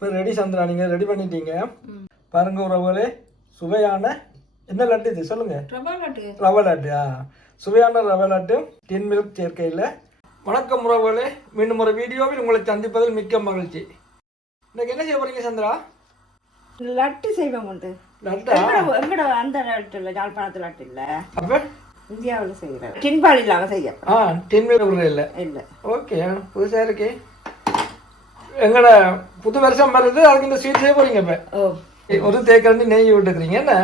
இப்போ ரெடி சந்திரா நீங்கள் ரெடி பண்ணிட்டீங்க. பாருங்க உறவுகளே சுவையான என்ன லட்டு இது? சொல்லுங்க. ரவா லட்டு. ரவை லட்டு ஆ. சுவையான ரவை லட்டு டென் மில்க் சேர்க்கையில். வணக்கம் உறவுகளே மீண்டும் ஒரு வீடியோவில் உங்களை சந்திப்பதில் மிக்க மகிழ்ச்சி. இன்னைக்கு என்ன செய்ய போறீங்க சந்திரா? லட்டு செய்வோம் உண்டு. எங்கட அந்த லட்டு இல்லை யாழ்ப்பாணத்து லட்டு இல்லை. அப்போ? இந்தியாவில் செய்கிறேன் டின்பால் இல்லாமல் செய்ய ஆ இல்லை. இல்லை. ஓகே புதுசாக இருக்கே. எங்களோட புது வருஷம் வருது அதுக்கு இந்த ஸ்வீட் செய்ய போறீங்க இப்போ. ஒரு தேக்கரண்டி நெய் விட்டுக்கிறீங்க என்ன?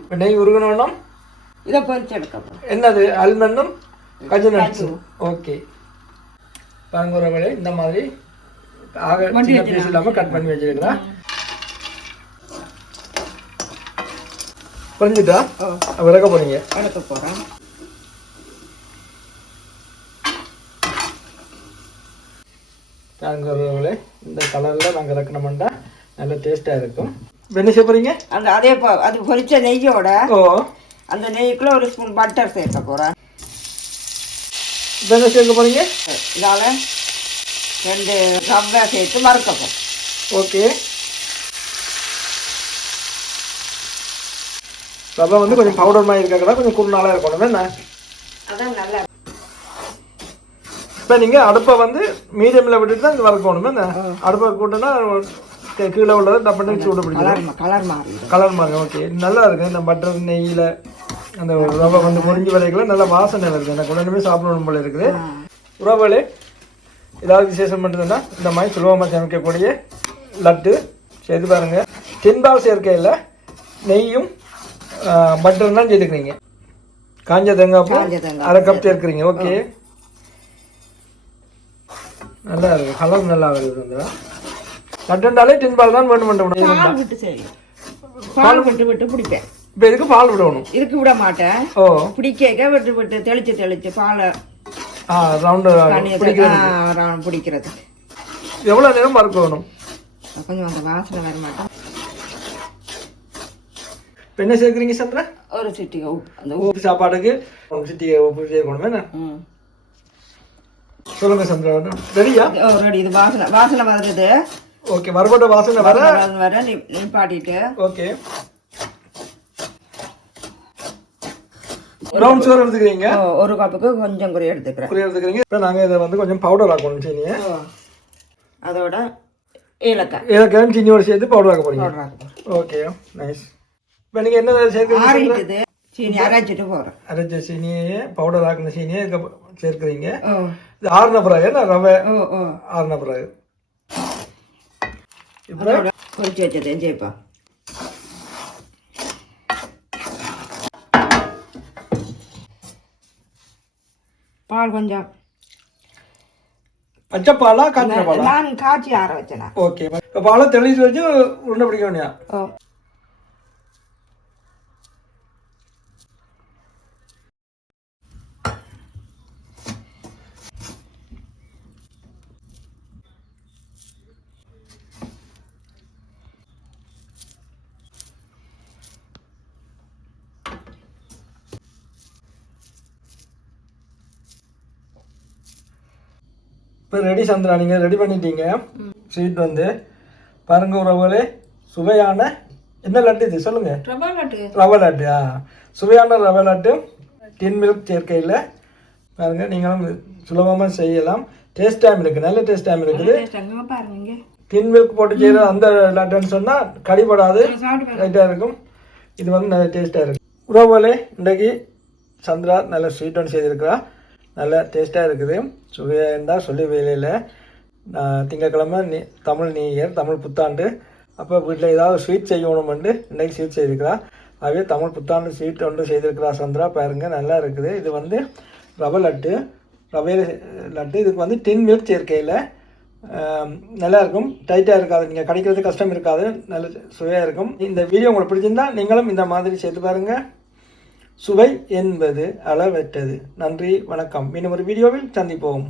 இப்போ நெய் உருகணும் இதை பொரிச்சு எடுக்க போகிறோம் என்னது அல்மண்டும் கஜு நட்ஸ் ஓகே. பாங்குறவளே இந்த மாதிரி ஆக சின்ன பீஸ் இல்லாமல் கட் பண்ணி வச்சிருக்கிறேன். புரிஞ்சுட்டா விளக்க போறீங்க. எடுக்க போகிறோம் பாங்குறவளே இந்த கலரில் நாங்கள் இறக்கணுமெண்டா நல்ல டேஸ்ட்டாக இருக்கும். என்ன செய்ய அந்த அதே அது பொரிச்ச நெய்யோட ஓ. அந்த நெய்க்குள்ள ஒரு ஸ்பூன் பட்டர் சேர்க்க போகிறேன் என்ன சேர்க்க போறீங்க? இதால் ரெண்டு ரவை சேர்த்து வறுக்க போகிறோம் ஓகே. ரவை வந்து கொஞ்சம் பவுடர் மாதிரி இருக்காங்களா கொஞ்சம் குறுநாளாக இருக்கணும். என்ன? அதான் நல்லா இப்போ நீங்கள் அடுப்பை வந்து மீடியமில் விட்டுட்டு தான் வறுக்கணும் என்ன? அடுப்பை கூட்டினா கீழே உள்ளதை டப்பன்னு சூடு பிடிக்கும் கலர் கலர் மாறிடும் கலர் மாதிரி ஓகே. நல்லா இருக்கு. இந்த பட்டர் நெய்யில் அந்த ரவை வந்து முறிஞ்சு வரைக்கல நல்ல வாசனை இருக்குது எனக்கு உடனே சாப்பிடணும் போல இருக்குது. உறவுகளே ஏதாவது விசேஷம் பண்ணுறதுன்னா இந்த மாதிரி சுலபமாக சமைக்கக்கூடிய லட்டு. செய்து பாருங்க. தின்பால் சேர்க்கையில் நெய்யும் பட்டர் தான் சேர்த்துக்கிறீங்க. காஞ்ச தேங்காய் அரை கப் சேர்க்குறீங்க. ஓகே. நல்லா இருக்கு. கலர் நல்லா வருது இந்த லட்டுண்டாலே டின்பால் தான் வேணும் பண்ணுறோம் பால் விட்டு செய்யும் பால் விட்டு விட்டு பிடிப்பேன். இப்போ இதுக்கு பால் விடணும் இதுக்கு விட மாட்டேன். ஓ. பிடிக்க விட்டு விட்டு தெளிச்சு தெளிச்சு பாலை ரவுண்டு தண்ணியை பிடிக்கிறது. எவ்வளோ நேரம் மறுக்க வேணும்? கொஞ்சம் அந்த வாசனை வர மாட்டேன். இப்போ என்ன சேர்க்குறீங்க சந்திரா? ஒரு சிட்டிகை உப்பு. அந்த உப்பு சாப்பாடுக்கு ஒரு சிட்டிகை உப்பு சேர்க்கணும் சொல்லுங்க சந்திரா. ரெடியா? ரெடி. இது வாசனை வாசனை வருது ஓகே வரப்பட்ட வாசனை வர. வர நிப்பாட்டிட்டு. ஓகே. ப்ரௌன் சுகர் எடுத்துக்கிறீங்க? ஒரு கப்புக்கு கொஞ்சம் குறை எடுத்துக்கிறேன். குறி எடுத்துக்கிறீங்க. இப்போ நாங்கள் இதை வந்து கொஞ்சம் பவுடர் ஆக்கணும் சீனியை அதோட ஏலக்காய். ஏலக்காயும் சீனியோட சேர்த்து பவுடர் ஆக்க போறீங்க. ஓகே நைஸ் இப்போ நீங்கள் என்ன ஆறிட்டுது. சீனி அரைச்சிட்டு போகிறேன் அரைச்ச சீனியை பவுடர் ஆக்கின சீனியை இதுக்கு சேர்க்குறீங்க. இது என்ன ரவை? பிறகு இப்போ? பொரிச்சு வச்சது எஞ்சேப்பா பால் கொஞ்சம். பச்சை பாலா காய்ச்சின பாலா? நான் காய்ச்சி ஆற வச்சேனா. ஓகே இப்போ பாலை தெளிச்சு வச்சு உருண்டை பிடிக்க வேண்டியா இப்போ ரெடி சந்திரா நீங்கள் ரெடி பண்ணிட்டீங்க. ஸ்வீட் வந்து. பாருங்க உறவுகளே சுவையான என்ன லட்டு இது? சொல்லுங்க. ரவா லட்டு. ரவை லட்டு ஆ. சுவையான ரவை லட்டு. டென் மில்க் சேர்க்கையில். பாருங்க நீங்களும் சுலபமாக செய்யலாம். டேஸ்ட் டைம் இருக்குது. நல்ல டேஸ்ட் டைம் இருக்குது டின் மில்க் போட்டு செய்கிற அந்த லட்டுன்னு சொன்னால் கடிபடாது. ரைட்டாக இருக்கும். இது வந்து நல்ல டேஸ்ட்டாக இருக்கும் உறவுகளே இன்றைக்கு சந்திரா நல்ல ஸ்வீட் ஒன்று செய்திருக்கிறா. நல்ல டேஸ்ட்டாக இருக்குது. சுவையாக இருந்தால் சொல்லி வேலையில். திங்கக்கிழமை நீ தமிழ் நியூ இயர் தமிழ் புத்தாண்டு. அப்போ வீட்டில் ஏதாவது ஸ்வீட் செய்யணுமெண்டு இன்றைக்கு ஸ்வீட் செய்திருக்கிறா. அதே தமிழ் புத்தாண்டு ஸ்வீட் ஒன்று செய்திருக்கிறா சந்திரா. பாருங்கள் நல்லா இருக்குது. இது வந்து ரவை லட்டு. ரவை லட்டு. இதுக்கு வந்து டின் மில்க் சேர்க்கையில். நல்லாயிருக்கும் நல்லா இருக்கும். டைட்டாக இருக்காது. நீங்கள் கிடைக்கிறது கஷ்டம் இருக்காது. நல்ல சுவையாக இருக்கும். இந்த வீடியோ உங்களுக்கு பிடிச்சிருந்தா நீங்களும் இந்த மாதிரி செய்து பாருங்கள் சுவை என்பது அளவற்றது. நன்றி வணக்கம். இன்னும் ஒரு வீடியோவில் சந்திப்போம்.